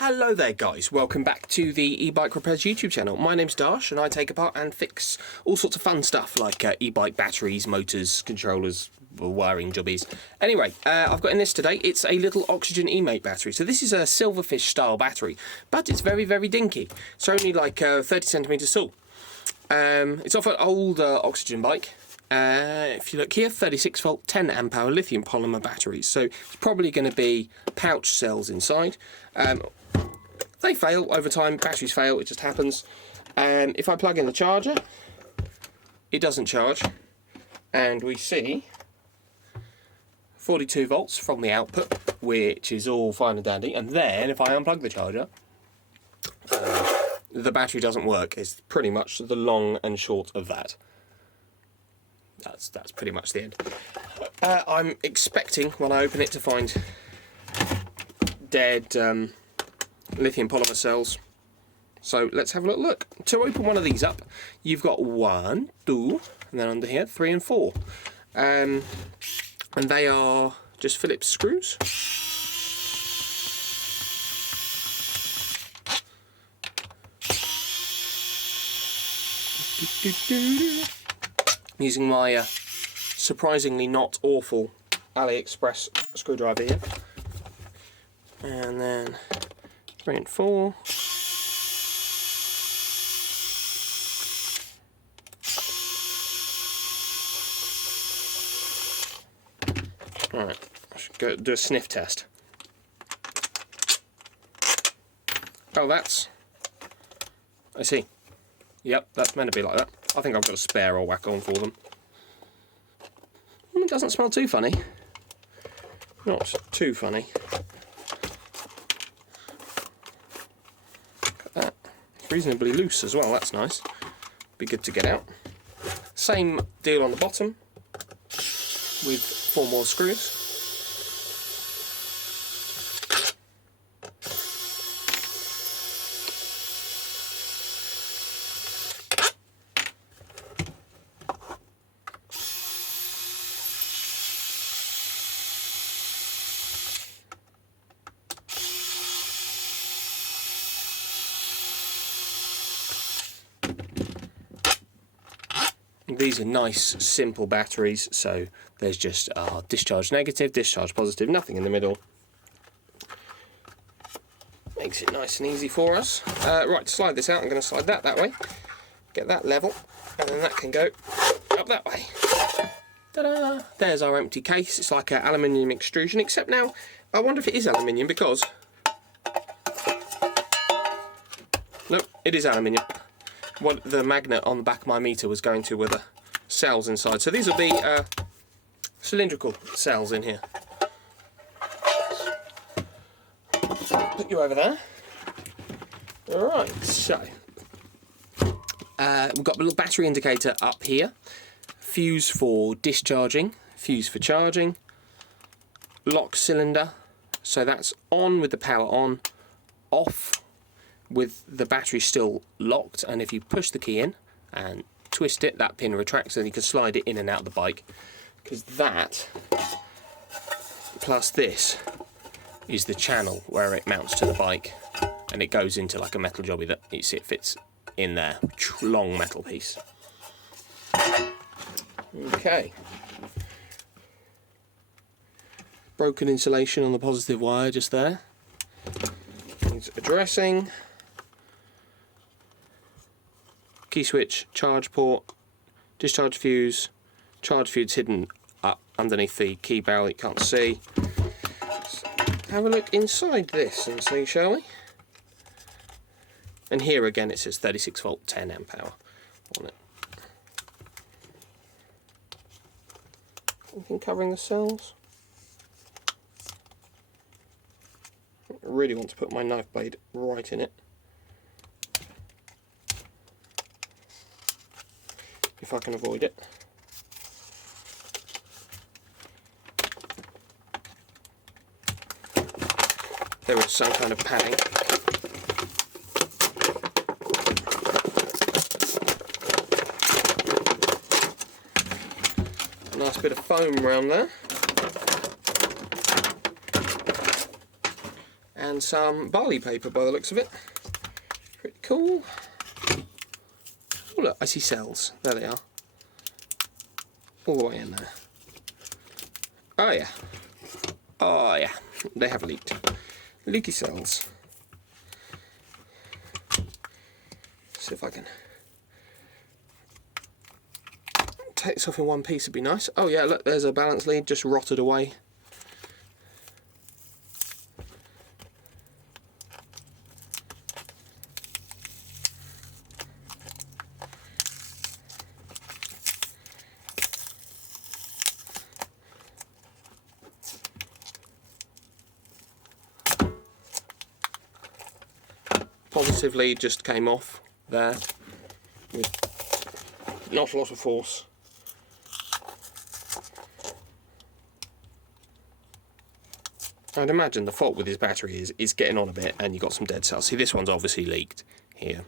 Hello there guys, welcome back to the e-bike repairs YouTube channel. My name's Darsh and I take apart and fix all sorts of fun stuff like e-bike batteries, motors, controllers, wiring jobbies. Anyway, I've got in this today, it's a little oxygen Emate battery. So this is a silverfish style battery, but it's very, very dinky. It's only like 30 centimetres tall. It's off an old oxygen bike. If you look here, 36 volt, 10 amp hour lithium polymer batteries. So it's probably going to be pouch cells inside. They fail over time, batteries fail, it just happens. If I plug in the charger, it doesn't charge. And we see 42 volts from the output, which is all fine and dandy. And then if I unplug the charger, the battery doesn't work. It's pretty much the long and short of that. That's pretty much the end. I'm expecting when I open it to find dead lithium polymer cells. So let's have a look. To open one of these up, you've got 1, 2, and then under here 3 and 4, and they are just Phillips screws. I'm using my surprisingly not awful AliExpress screwdriver here, and then 3 and 4. Alright, I should go do a sniff test. Oh, I see. Yep, that's meant to be like that. I think I've got a spare I'll whack on for them. It doesn't smell too funny. Not too funny. Look at that. It's reasonably loose as well, that's nice. Be good to get out. Same deal on the bottom with 4 more screws. These are nice, simple batteries, so there's just discharge negative, discharge positive, nothing in the middle. Makes it nice and easy for us. Right, to slide this out, I'm going to slide that way, get that level, and then that can go up that way. Ta-da! There's our empty case. It's like an aluminium extrusion, except now I wonder if it is aluminium because... Nope, it is aluminium. What the magnet on the back of my meter was going to with the cells inside. So these will be cylindrical cells in here. Put you over there. Alright, so we've got a little battery indicator up here. Fuse for discharging, fuse for charging. Lock cylinder, so that's on with the power on, off with the battery still locked, and if you push the key in and twist it, that pin retracts and you can slide it in and out of the bike, because that plus this is the channel where it mounts to the bike, and it goes into like a metal jobby that it fits in there, long metal piece. Okay, broken insulation on the positive wire just there, needs addressing. Key switch, charge port, discharge fuse, charge fuse hidden up underneath the key barrel you can't see. Let's have a look inside this and see, shall we? And here again it says 36 volt, 10 amp hour on it. Anything covering the cells? I really want to put my knife blade right in it. If I can avoid it. There is some kind of padding. A nice bit of foam around there. and some barley paper by the looks of it. Pretty cool. Oh look, I see cells. There they are. All the way in there. Oh yeah. Oh yeah. They have leaked. Leaky cells. See if I can take this off in one piece, would be nice. Oh yeah, look, there's a balance lead just rotted away. Positive lead just came off there with not a lot of force. I'd imagine the fault with his battery is getting on a bit, and you've got some dead cells. See, this one's obviously leaked here.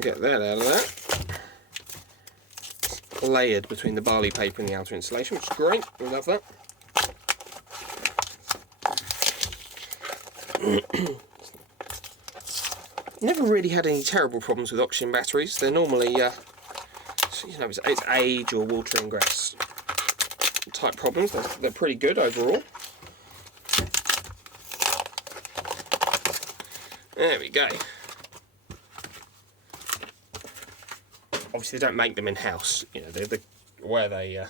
Get that out of that. Layered between the barley paper and the outer insulation, which is great. We love that. Never really had any terrible problems with oxygen batteries. They're normally, you know, it's age or water ingress type problems. They're pretty good overall. There we go. Obviously, they don't make them in house. You know, they're where they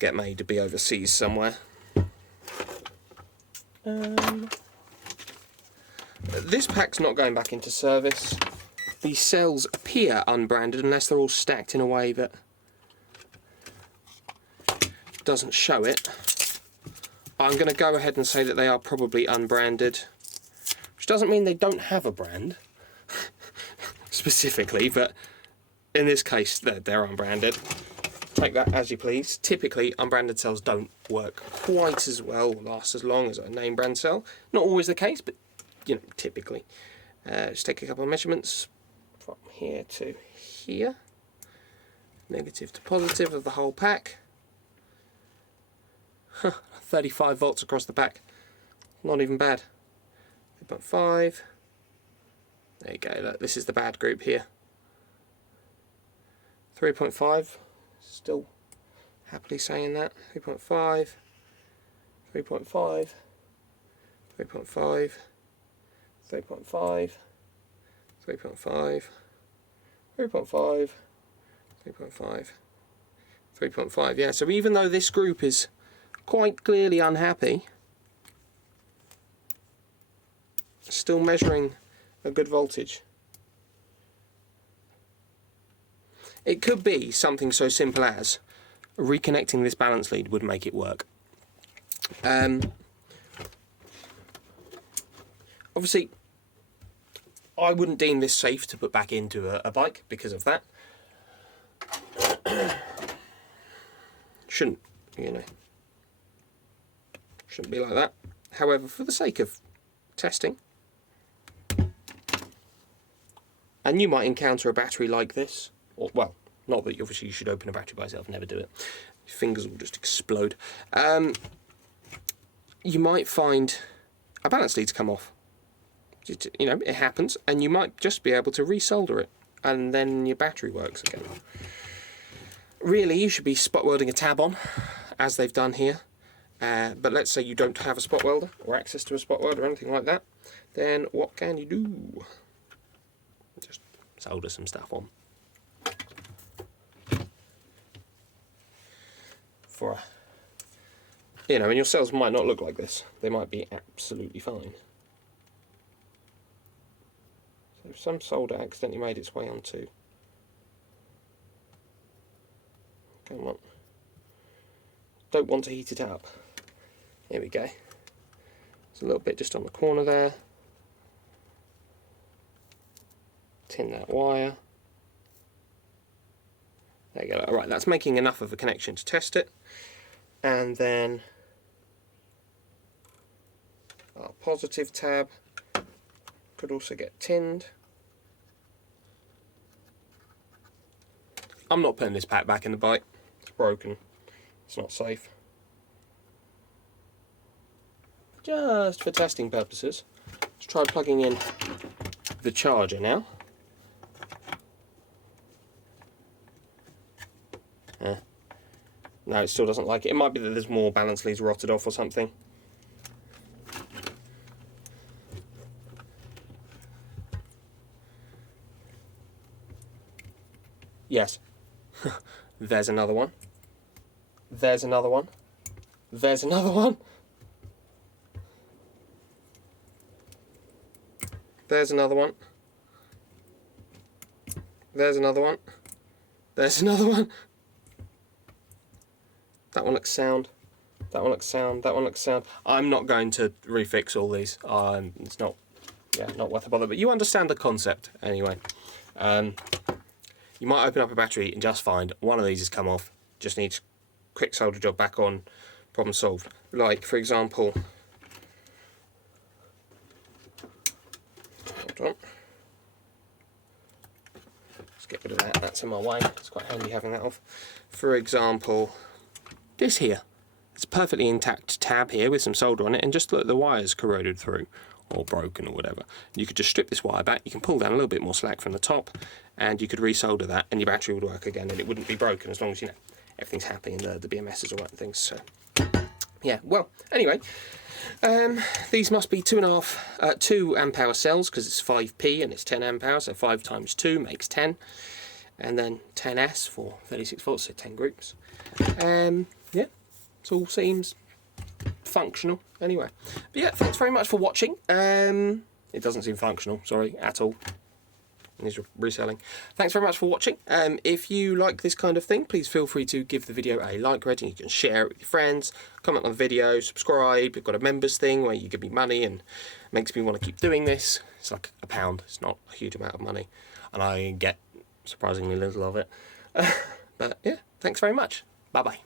get made to be overseas somewhere. This pack's not going back into service. These cells appear unbranded unless they're all stacked in a way that doesn't show it. I'm going to go ahead and say that they are probably unbranded, which doesn't mean they don't have a brand specifically, but in this case they're unbranded. Take that as you please. Typically unbranded cells don't work quite as well or last as long as a name brand cell. Not always the case, but you know, typically. Just take a couple of measurements from here to here. Negative to positive of the whole pack. 35 volts across the pack. Not even bad. 3.5. There you go. Look, this is the bad group here. 3.5. Still happily saying that. 3.5. 3.5. 3.5. 3.5, 3.5, 3.5, 3.5, 3.5. Yeah, so even though this group is quite clearly unhappy, still measuring a good voltage. It could be something so simple as reconnecting this balance lead would make it work. Obviously, I wouldn't deem this safe to put back into a bike because of that. Shouldn't, you know, shouldn't be like that. However, for the sake of testing, and you might encounter a battery like this, or, well, not that obviously you should open a battery by yourself, never do it. Your fingers will just explode. You might find a balance lead's come off. You know, it happens, and you might just be able to resolder it, and then your battery works again. Really, you should be spot welding a tab on, as they've done here. But let's say you don't have a spot welder, or access to a spot welder, or anything like that. Then what can you do? Just solder some stuff on. You know, and your cells might not look like this. They might be absolutely fine. So some solder accidentally made its way onto. Come on. Don't want to heat it up. Here we go. There's a little bit just on the corner there. Tin that wire. There you go. Alright, that's making enough of a connection to test it. And then positive tab could also get tinned. I'm not putting this back in the bike. It's broken. It's not safe. Just for testing purposes, let's try plugging in the charger now. No, it still doesn't like it. It might be that there's more balance leads rotted off or something. Yes. There's another one. There's another one. There's another one. There's another one. There's another one. There's another one. That one looks sound. That one looks sound. That one looks sound. I'm not going to refix all these. It's not, not worth a bother. But you understand the concept anyway. You might open up a battery and just find one of these has come off. Just needs quick solder job back on. Problem solved. Like for example. Hold on. Let's get rid of that. That's in my way. It's quite handy having that off. For example. This here, it's a perfectly intact tab here with some solder on it, and just look, the wire's corroded through or broken or whatever. You could just strip this wire back, you can pull down a little bit more slack from the top, and you could resolder that and your battery would work again and it wouldn't be broken as long as, you know, everything's happy and the BMS is alright and things. So yeah, well, anyway, these must be 2.5 2 amp hour cells, because it's 5p and it's 10 amp hour, so 5 times 2 makes 10, and then 10s for 36 volts, so 10 groups. Yeah, it all seems functional anyway. But yeah, thanks very much for watching. It doesn't seem functional, sorry, at all. These are reselling. Thanks very much for watching. If you like this kind of thing, please feel free to give the video a like rating. You can share it with your friends, comment on the video, subscribe. We've got a members thing where you give me money and it makes me want to keep doing this. It's like £1. It's not a huge amount of money, and I get surprisingly little of it. But yeah, thanks very much. Bye bye.